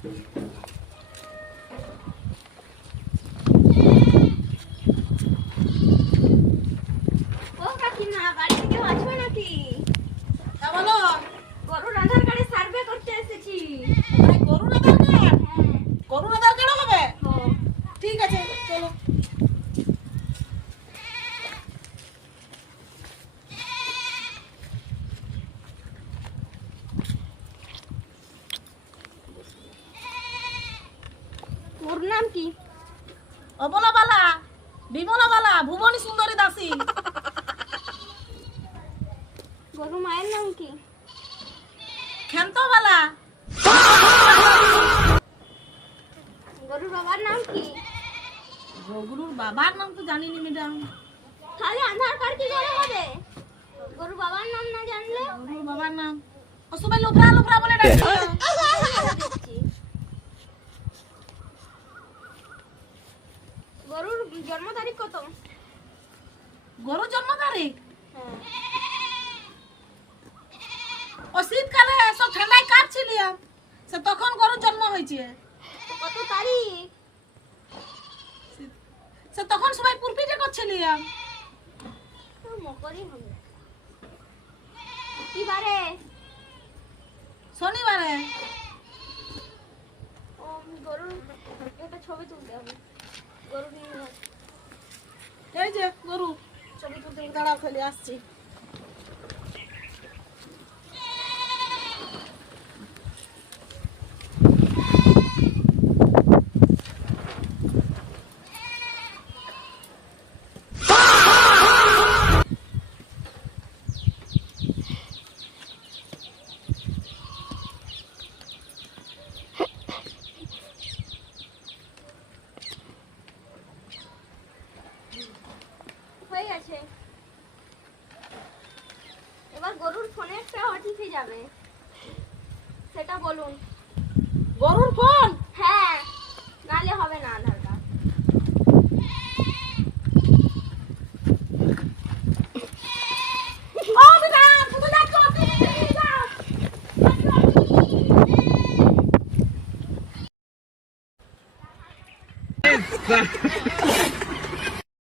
ও কাকিমা, বাড়িতে কেউ আছো নাকি? হ্যাঁ বলো। গরুর আধার কার্ডে সার্ভে করতে এসেছি। গরুর আধার কার্ড? হ্যাঁ। গরুর আধার কার্ড হবে? ও, ঠিক আছে চলো। ওর নাম কি? অবলাবালা, বিমলাবালা, ভুবনী সুন্দরী দাসী। গরু মায়ের নাম কি? ক্ষান্তবালা। গরুর বাবার নাম কি? গরুর বাবার নাম তো জানি নি ম্যাডাম। তাহলে আধার কার্ড কি করে হবে? গরুর বাবার নাম না জানলে? গরুর বাবার নাম ও সবাই লোফরা লোফরা বলে ডাকে। দিচ্ছি। গরুর জন্ম তারিখ কত? গরুর জন্ম তারিখ হ্যাঁ। ও শীতকালে সব ঠান্ডায় কাটছিলাম, সে তখন গরুর জন্ম হয়েছে। কত তারিখ? সে তখন সবাই পুরপিটে করছিলাম। মকরই হবে। কি বারে? শনিবারে। ও, গরুর একটা ছবি তুলতে হবে। গরু নিয়ে যাও। এই যে গরু, ছবি তুলতে দাঁড়াও, ফেলে আসছি। হয়ে গেছে। এবার গরুর ফোনে একটা ওটিপি যাবে, সেটা বলুন। গরুর ফোন? হ্যাঁ, নালে হবে না আধার কার্ড। ও ম্যাডাম, কোথায় যাচ্ছ? যাও।